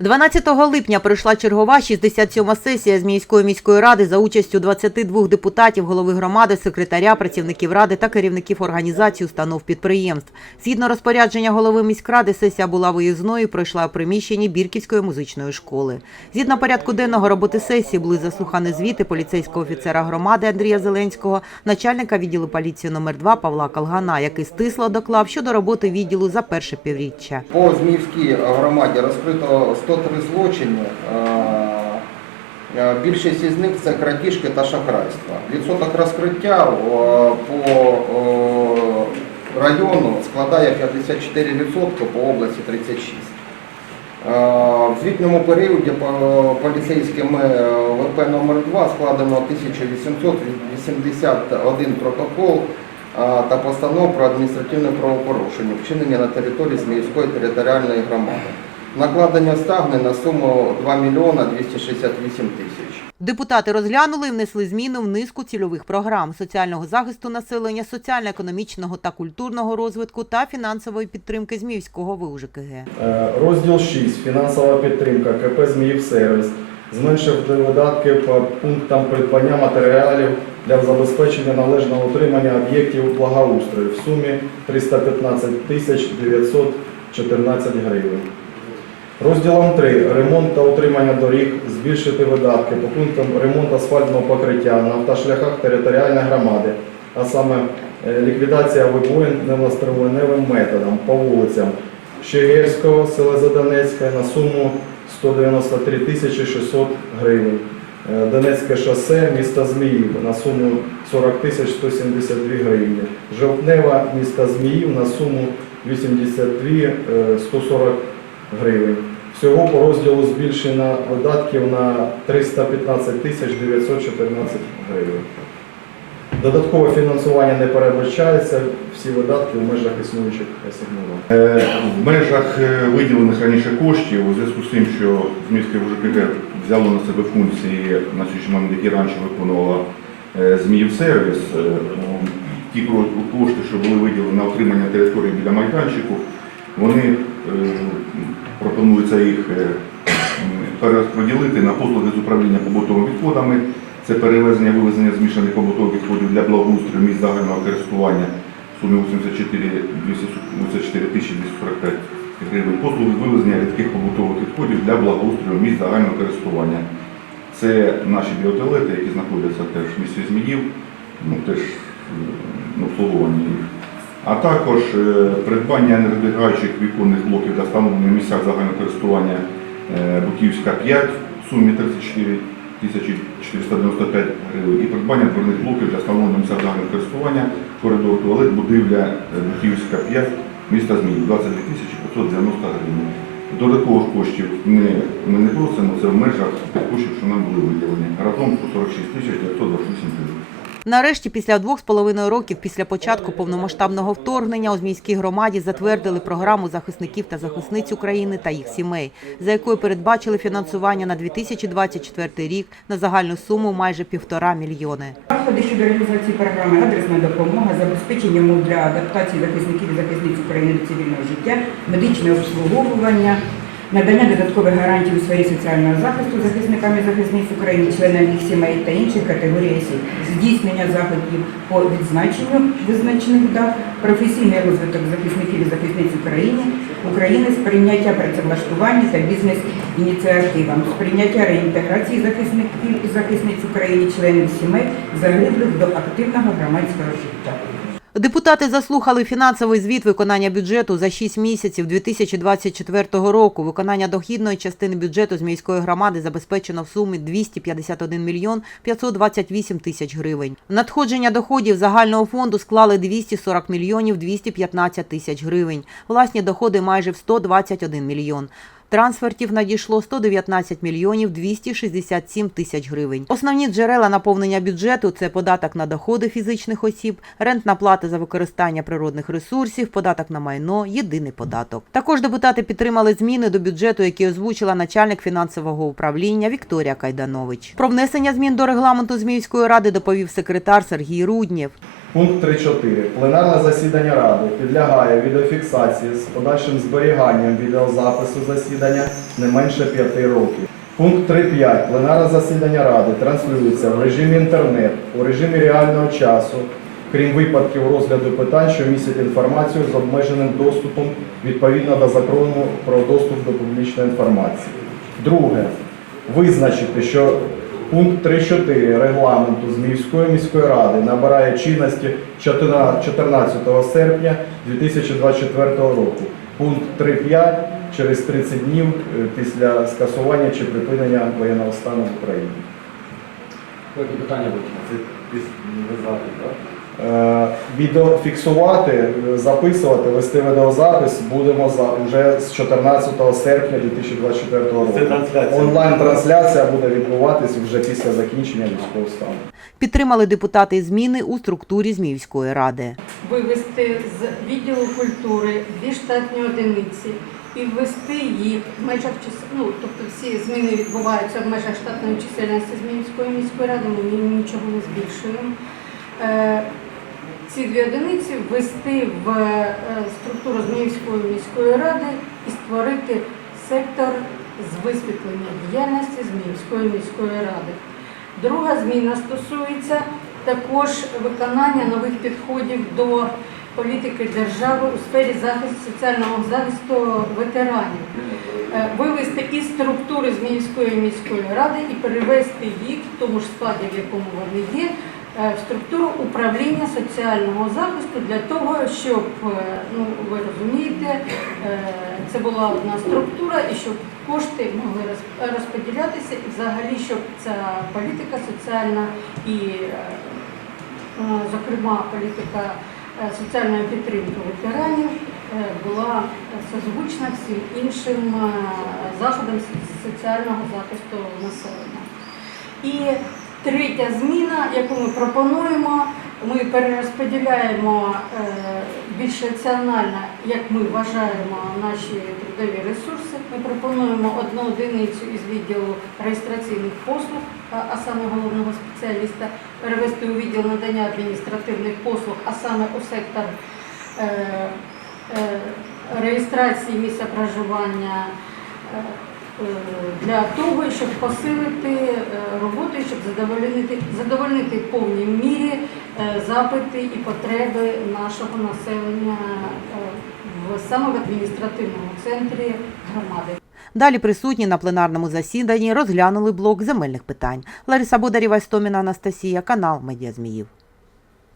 12 липня пройшла чергова 67-ма сесія Зміївської міської ради за участю 22 депутатів, голови громади, секретаря, працівників ради та керівників організацій, установ підприємств. Згідно розпорядження голови міськради, сесія була виїзною і пройшла у приміщенні Бірківської музичної школи. Згідно порядку денного роботи сесії були заслухані звіти поліцейського офіцера громади Андрія Зеленського, начальника відділу поліції номер 2 Павла Калгана, який стисло доклав щодо роботи відділу за перше півріччя. По Зміївській громаді розкрито 103 злочини. Е, Більшість із них це крадіжки та шахрайства. Відсоток розкриття е, по е, району складає 54%, по області 36%. Е, В звітному періоді поліцейськими е, ВП номер 2 складено 1881 протокол е, та постанов про адміністративне правопорушення, вчинення на території Зміївської територіальної громади. Накладення стагни на суму 2 мільйона 268 тисяч. Депутати розглянули і внесли зміни в низку цільових програм соціального захисту населення, соціально-економічного та культурного розвитку та фінансової підтримки Зміївського ВУЖКГ. Е, Розділ 6. Фінансова підтримка КП «Зміївсервіс» зменшив видатки по пунктам придбання матеріалів для забезпечення належного утримання об'єктів благоустрою в сумі 315 тисяч 914 гривень. Розділом 3. Ремонт та утримання доріг збільшити видатки по пунктам ремонт асфальтного покриття на автошляхах територіальної громади, а саме е, ліквідація вибоїн немостровиневим методом по вулицям Щегельського, села Задонецьке на суму 193 тисячі 600 гривень. Е, Донецьке шосе, міста Зміїв на суму 40 тисяч 172 гривні. Жовтнева, міста Зміїв на суму 82 е, 140 гривень. Всього по розділу збільшено видатків на 315 тисяч 914 гривень. Додаткове фінансування не передбачається, всі видатки в межах існуючих асигнувань. Е, В межах е, виділених раніше коштів, у зв'язку з тим, що Зміївське ВЖКГ взяло на себе функції на сьогоднішній момент, які раніше виконувала е, Зміївсервіс, ті кошти, що були виділені на отримання території біля майданчику, вони пропонується їх е, перерозподілити на послуги з управління побутовими відходами. Це перевезення вивезення змішаних побутових відходів для благоустрою місць загального користування в сумі 84 284 тисячі 245 гривень. Послуги вивезення рідких побутових відходів для благоустрою місць загального користування. Це наші біотуалети, які знаходяться теж в місті Зміїв, ну теж е, на їх. А також е, придбання енергозберігаючих віконних блоків для встановлення в місцях загального користування е, Бутівська 5 в сумі 34 тисячі 495 гривень і придбання дверних блоків для встановлення в місцях загального користування коридор туалет будівля е, Бутівська 5 міста Зміїв 22 тисячі 590 гривень. Додаткових коштів не, ми не просимо, це в межах тих коштів, що нам були виділені. Разом 146 тисяч 928 гривень. Нарешті, після двох з половиною років після початку повномасштабного вторгнення у Зміївській громаді затвердили програму захисників та захисниць України та їх сімей, за якою передбачили фінансування на 2024 рік на загальну суму майже півтора мільйони. Заходи щодо реалізації програми адресна допомога, забезпечення для адаптації захисників і захисниць України до цивільного життя, медичне обслуговування, надання додаткових гарантій у сфері соціального захисту захисникам і захисниць України, членам їх сімей та інших категорій осіб, здійснення заходів по відзначенню визначених дат, професійний розвиток захисників і захисниць України, України, сприйняття працевлаштування та бізнес-ініціативам, сприйняття реінтеграції захисників і захисниць України, членів сімей, загиблих до активного громадського життя. Депутати заслухали фінансовий звіт виконання бюджету за 6 місяців 2024 року. Виконання дохідної частини бюджету з міської громади забезпечено в сумі 251 мільйон 528 тисяч гривень. Надходження доходів загального фонду склали 240 мільйонів 215 тисяч гривень. Власні доходи майже в 121 мільйон. Трансфертів надійшло 119 мільйонів 267 тисяч гривень. Основні джерела наповнення бюджету це податок на доходи фізичних осіб, рентна плата за використання природних ресурсів, податок на майно, єдиний податок. Також депутати підтримали зміни до бюджету, які озвучила начальник фінансового управління Вікторія Кайданович. Про внесення змін до регламенту Зміївської ради доповів секретар Сергій Руднєв. Пункт 3.4. Пленарне засідання Ради підлягає відеофіксації з подальшим зберіганням відеозапису засідання не менше 5 років. Пункт 3.5. Пленарне засідання Ради транслюється в режимі інтернет, у режимі реального часу, крім випадків розгляду питань, що містять інформацію з обмеженим доступом відповідно до закону про доступ до публічної інформації. Друге. Визначити, що пункт 3.4 регламенту Зміївської міської ради набирає чинності 14 серпня 2024 року. Пункт 3.5 через 30 днів е, після скасування чи припинення воєнного стану в Україні. Які питання будуть? Це піс- не так? Е, Відеофіксувати, е, записувати, вести відеозапис будемо за вже з 14 серпня 2024 року. Онлайн-трансляція буде відбуватись вже після закінчення військового стану. Підтримали депутати зміни у структурі Зміївської ради. вивести з відділу культури дві штатні одиниці і ввести їх в межах ну, тобто всі зміни відбуваються в межах штатної чисельності Зміївської міської ради, ми нічого не збільшуємо. Ці дві одиниці ввести в е, структуру Зміївської міської ради і створити сектор з висвітлення діяльності Зміївської міської ради. Друга зміна стосується також виконання нових підходів до політики держави у сфері захисту соціального захисту ветеранів, Е, вивести із структури Зміївської міської ради і перевести їх в тому ж складі, в якому вони є, в структуру управління соціального захисту для того, щоб е, ну ви розумієте, е, це була одна структура, і щоб кошти могли розподілятися, і взагалі, щоб ця політика соціальна і, е, е, зокрема, політика е, соціальної підтримки ветеранів е, була созвучна всім іншим е, заходам соціального захисту населення. І третя зміна, яку ми пропонуємо, ми перерозподіляємо е, більш раціонально, як ми вважаємо, наші трудові ресурси. Ми пропонуємо одну одиницю із відділу реєстраційних послуг, а, саме головного спеціаліста, перевести у відділ надання адміністративних послуг, а саме у сектор е, е, реєстрації місця проживання. Е, Для того, щоб посилити е, роботу, щоб задовольнити, задовольнити в повній мірі е, запити і потреби нашого населення в саме адміністративному центрі громади. Далі присутні на пленарному засіданні розглянули блок земельних питань. Лариса Бодарєва, Стоміна Анастасія, канал Медіа Зміїв.